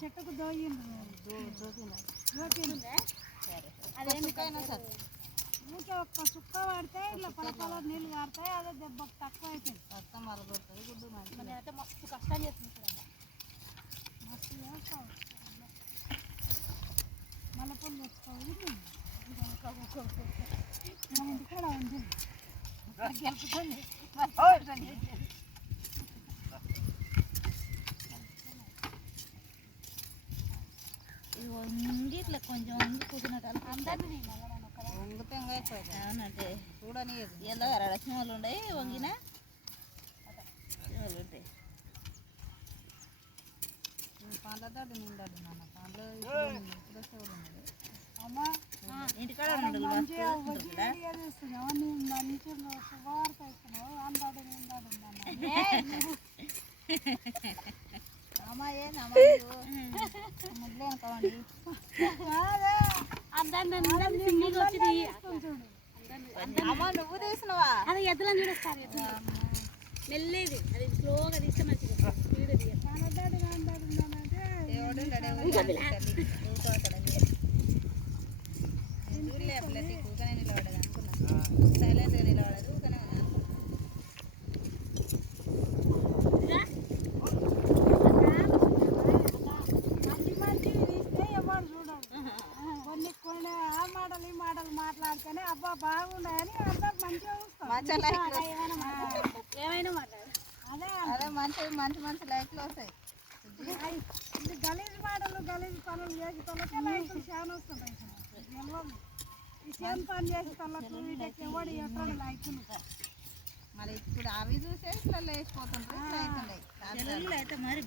చెట్టుకు దోయింది ఊకే ఒక్క చుక్క పడితే ఇట్లా పొల నీళ్ళు కారుతాయి. అదే దెబ్బకు తక్కువ అవుతుంది. మొత్తం మరగొడుతుంది. గుడ్డు మంచి అయితే మస్తు కష్టం చేస్తుంది. మస్తు చేస్తాం. మల్లెపూలు తెచ్చుకోవాలి. మన ఇంటికాడ ఉంది గెలుపుతుంది. వంగి ఇట్లా కొంచెం వంగి కూర్చున్నట్టు అందరినీ వంగితే అయిపోయింది. అవునంటే చూడని ఎలా రడసిమలు ఉన్నాయి. వంగిన ఉంటాయి. పండ్లతో నిండాడు నాన్న. పండ్లు అమ్మ ఇంటికాడ మంచిగా శుభవార్త ఇస్తున్నావు. అందాడు నిండాడు నువ్వు తీసినవా? అది ఎద్దులో చూడేస్తారు. మెల్లేది అది స్లోగా తీస్తే మంచిగా స్పీడ్ కూకనే నిలబడదు అనుకున్నా. సైలెంట్గా నిలబడదు. కూకనే కొన్ని ఆ మాటలు ఈ మాటలు మాట్లాడితేనే అబ్బా బాగున్నాయని అందరు మంచిగా ఏమైనా మాట్లాడు. అదే మంచి మంచి మంచి లైక్లు వస్తాయి. గలీజ్ మాటలు గలీజ్ పనులు చేసి తొలకే లైక్లు చాలా వస్తుంటాయి. ఈ చేను పని చేసి తొలకు వీటికి ఎవడు ఎక్కడ లైక్లు. మరి ఇప్పుడు అవి చూసే ఇట్లా లేచిపోతుంటాయి. అయితే మరి